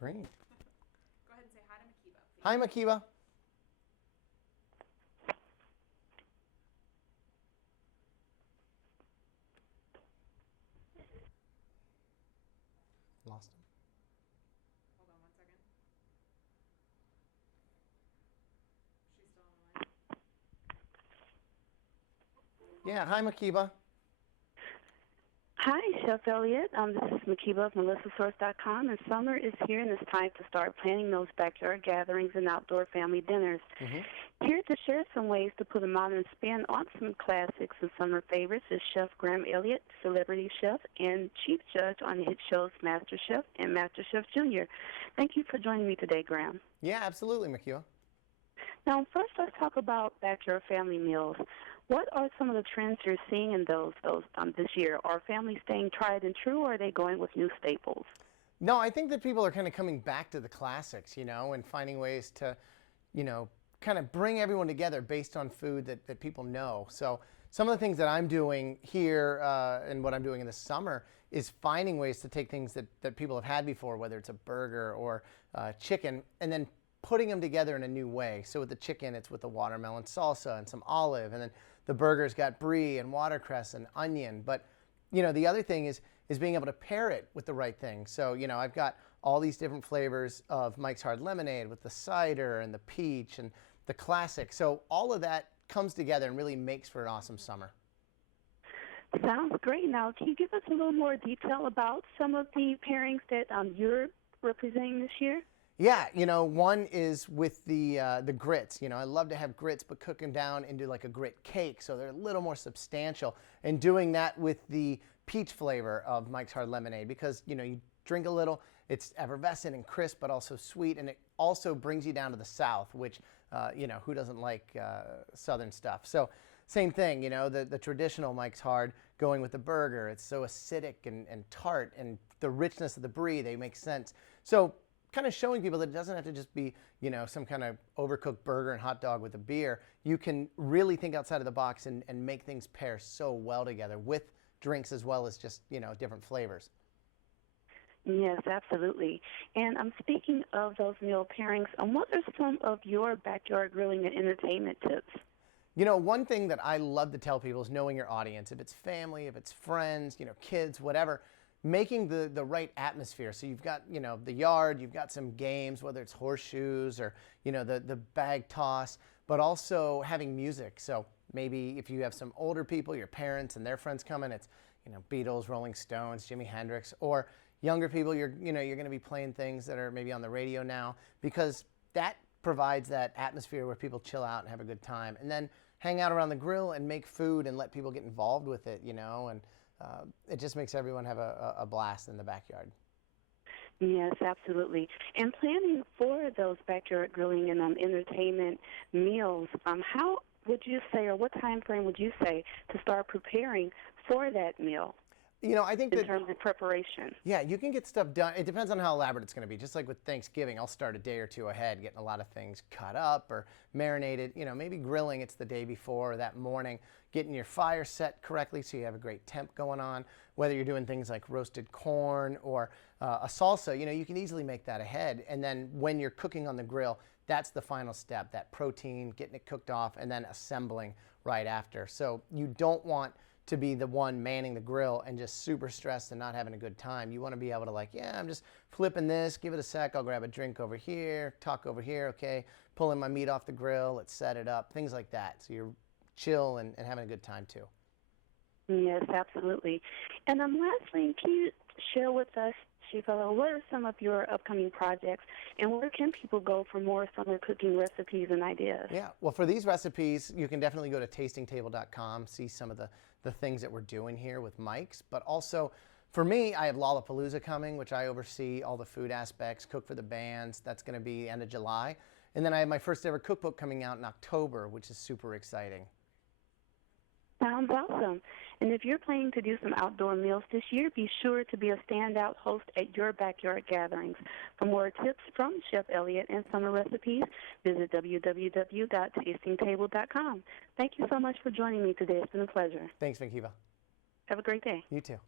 Great. Go ahead and say hi to Makiba. Please. Hi, Makiba. Lost him. Hold on one second. She's still on the line. Yeah, hi, Makiba. Hi, Chef Elliot. This is Makiba of melissasource.com, and summer is here, and it's time to start planning those backyard gatherings and outdoor family dinners. Here to share some ways to put a modern spin on some classics and summer favorites is Chef Graham Elliot, celebrity chef and chief judge on the hit shows MasterChef and MasterChef Junior. Thank you for joining me today, Graham. Yeah, absolutely, Makiba. Now, first, let's talk about backyard family meals. What are some of the trends you're seeing in those this year? Are families staying tried and true, or are they going with new staples? No, I think that people are kind of coming back to the classics, and finding ways to, kind of bring everyone together based on food that people know. So some of the things that I'm doing here and what I'm doing in the summer is finding ways to take things that people have had before, whether it's a burger or chicken, and then putting them together in a new way. So with the chicken, it's with the watermelon salsa and some olive, and then the burger's got brie and watercress and onion. But the other thing is being able to pair it with the right thing. So I've got all these different flavors of Mike's Hard Lemonade with the cider and the peach and the classic. So all of that comes together and really makes for an awesome summer. Sounds great. Now, can you give us a little more detail about some of the pairings that you're representing this year? Yeah, one is with the grits. I love to have grits, but cook them down into like a grit cake, so they're a little more substantial. And doing that with the peach flavor of Mike's Hard Lemonade, because you drink a little, it's effervescent and crisp, but also sweet, and it also brings you down to the South, which who doesn't like Southern stuff? So same thing, the traditional Mike's Hard going with the burger. It's so acidic and tart, and the richness of the brie, they make sense. So kind of showing people that it doesn't have to just be, some kind of overcooked burger and hot dog with a beer. You can really think outside of the box and make things pair so well together with drinks as well as just, different flavors. Yes, absolutely. And I'm speaking of those meal pairings. What are some of your backyard grilling and entertainment tips? One thing that I love to tell people is knowing your audience. If it's family, if it's friends, kids, whatever, making the right atmosphere. So you've got, the yard, you've got some games, whether it's horseshoes or, the bag toss, but also having music. So maybe if you have some older people, your parents and their friends coming, it's, Beatles, Rolling Stones, Jimi Hendrix, or younger people, you're going to be playing things that are maybe on the radio now, because that provides that atmosphere where people chill out and have a good time, and then hang out around the grill and make food and let people get involved with it, and it just makes everyone have a blast in the backyard. Yes, absolutely. And planning for those backyard grilling and entertainment meals, how would you say, or what time frame would you say to start preparing for that meal? I think in terms of preparation. Yeah, you can get stuff done. It depends on how elaborate it's going to be. Just like with Thanksgiving, I'll start a day or two ahead, getting a lot of things cut up or marinated. Maybe grilling, it's the day before or that morning, getting your fire set correctly so you have a great temp going on. Whether you're doing things like roasted corn or a salsa, you can easily make that ahead. And then when you're cooking on the grill, that's the final step, that protein, getting it cooked off, and then assembling right after. So you don't want to be the one manning the grill and just super stressed and not having a good time. You want to be able to I'm just flipping this, give it a sec, I'll grab a drink over here, talk over here, okay, pulling my meat off the grill, let's set it up, things like that. So you're chill and having a good time too. Yes, absolutely. And lastly, can you share with us, Chef Elliot, what are some of your upcoming projects, and where can people go for more summer cooking recipes and ideas? Yeah, well, for these recipes, you can definitely go to tastingtable.com, see some of the things that we're doing here with Mike's. But also, for me, I have Lollapalooza coming, which I oversee all the food aspects, cook for the bands. That's going to be the end of July. And then I have my first ever cookbook coming out in October, which is super exciting. Sounds awesome. And if you're planning to do some outdoor meals this year, be sure to be a standout host at your backyard gatherings. For more tips from Chef Elliot and summer recipes, visit www.tastingtable.com. Thank you so much for joining me today. It's been a pleasure. Thanks, Makiba. Have a great day. You too.